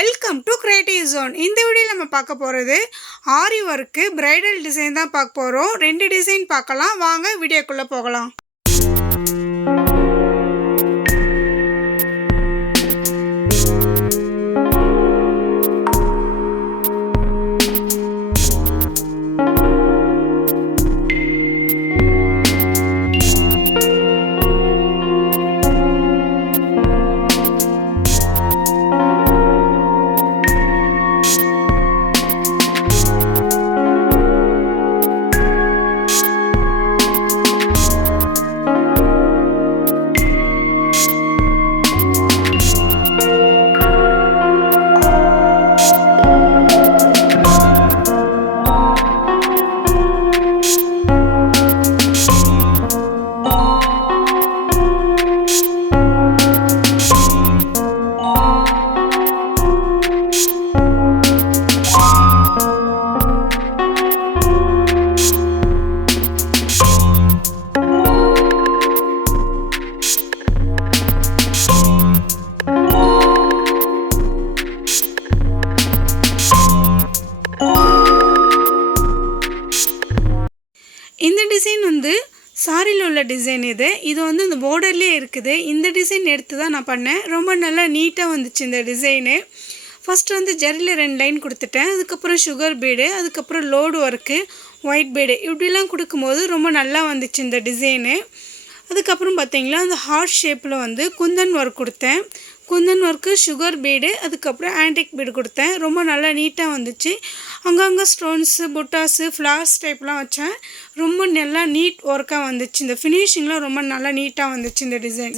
Welcome to creative zone. இந்த வீடியோவில் நம்ம பார்க்க போகிறது ஆரி ஒர்க்கு பிரைடல் டிசைன் தான் பார்க்க போகிறோம். 2 டிசைன் பார்க்கலாம், வாங்க வீடியோக்குள்ளே போகலாம். இந்த டிசைன் வந்து சாரியில் உள்ள டிசைன் இது வந்து இந்த பார்டர்லேயே இருக்குது. இந்த டிசைன் எடுத்து தான் நான் பண்ணேன். ரொம்ப நல்லா நீட்டாக வந்துச்சு இந்த டிசைனு. ஃபஸ்ட்டு வந்து ஜரியில் 2 லைன் கொடுத்துட்டேன். அதுக்கப்புறம் சுகர் பீடு, அதுக்கப்புறம் லோடு ஒர்க்கு, ஒயிட் பீடு இப்படிலாம் கொடுக்கும்போது ரொம்ப நல்லா வந்துச்சு இந்த டிசைனு. அதுக்கப்புறம் பார்த்திங்களா அந்த ஹார்ட் ஷேப்பில் வந்து குந்தன் ஒர்க் கொடுத்தேன். குந்தன் ஒர்க்கு, சுகர் பீடு, அதுக்கப்புறம் ஆன்டிக் பீடு கொடுத்தேன். ரொம்ப நல்லா நீட்டாக வந்துச்சு. அங்கங்கே ஸ்டோன்ஸு, புட்டாஸு, ஃப்ளார்ஸ் டைப்லாம் வச்சேன். ரொம்ப நல்லா நீட் ஒர்க்காக வந்துச்சு. இந்த ஃபினிஷிங்லாம் ரொம்ப நல்லா நீட்டாக வந்துச்சு இந்த டிசைன்.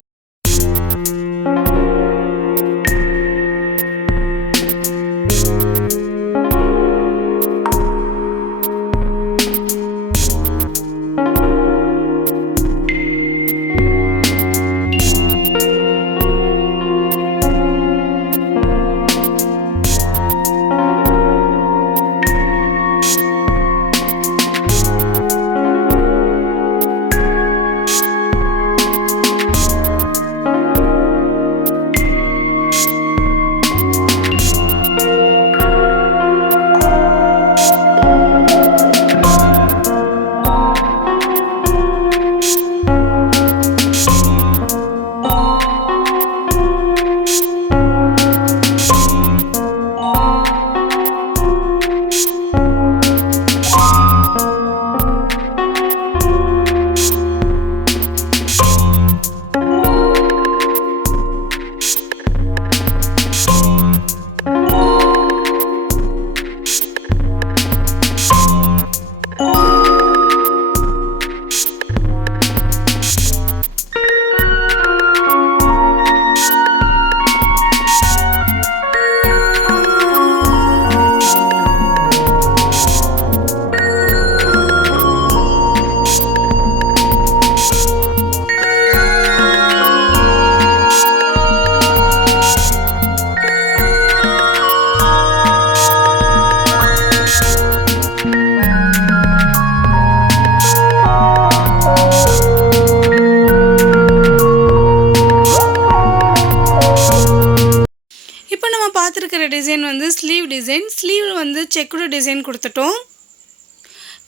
பார்த்துருக்கிற டிசைன் வந்து ஸ்லீவ் டிசைன். ஸ்லீவில் வந்து செக்குடு டிசைன் கொடுத்துட்டோம்.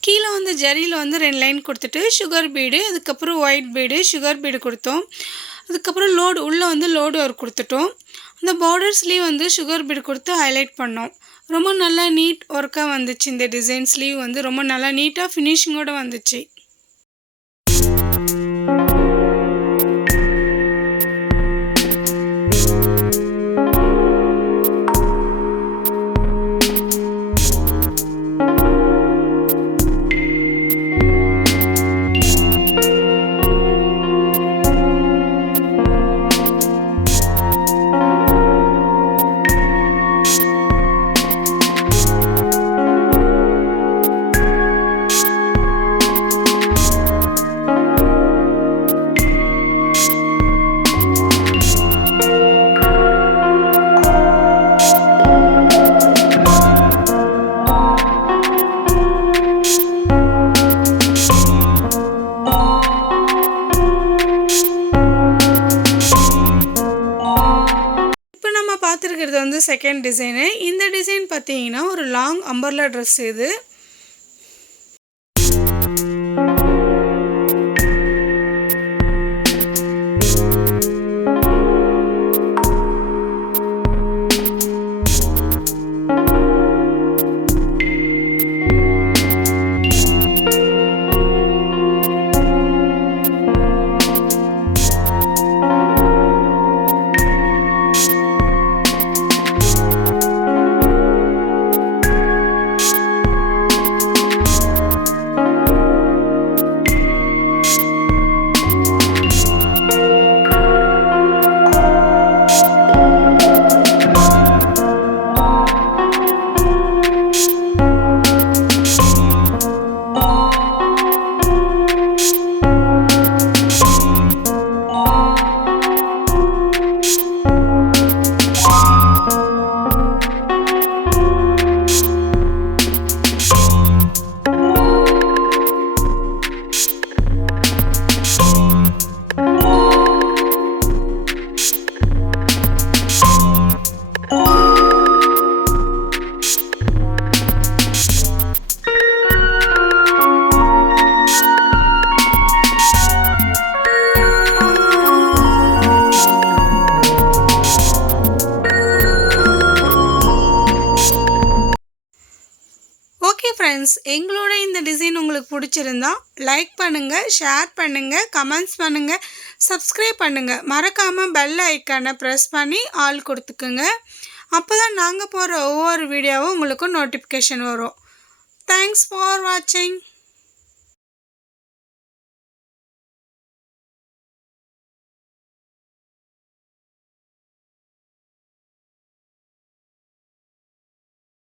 கீழே வந்து ஜரியில் வந்து 2 லைன் கொடுத்துட்டு சுகர் பீடு, அதுக்கப்புறம் ஒயிட் பீடு, சுகர் பீடு கொடுத்தோம். அதுக்கப்புறம் லோடு உள்ளே வந்து லோடு ஒர்க் கொடுத்துட்டோம். அந்த பார்டர் ஸ்லீவ் வந்து சுகர் பீடு கொடுத்து ஹைலைட் பண்ணோம். ரொம்ப நல்லா நீட் ஒர்க்காக வந்துச்சு இந்த டிசைன். ஸ்லீவ் வந்து ரொம்ப நல்லா நீட்டாக ஃபினிஷிங்கோடு வந்துச்சு. Second design. இந்த டிசைன் பார்த்தீங்கன்னா ஒரு லாங் அம்பர்லா ட்ரெஸ் இது. ஓகே ஃப்ரெண்ட்ஸ், எங்களோட இந்த டிசைன் உங்களுக்கு பிடிச்சிருந்தா லைக் பண்ணுங்கள், ஷேர் பண்ணுங்கள், கமெண்ட்ஸ் பண்ணுங்கள், சப்ஸ்கிரைப் பண்ணுங்கள். மறக்காமல் பெல் ஐக்கானை ப்ரெஸ் பண்ணி ஆல் கொடுத்துக்குங்க. அப்போ தான் நாங்கள் போகிற ஒவ்வொரு வீடியோவும் உங்களுக்கு நோட்டிஃபிகேஷன் வரும். தேங்க்ஸ் ஃபார் வாட்சிங்.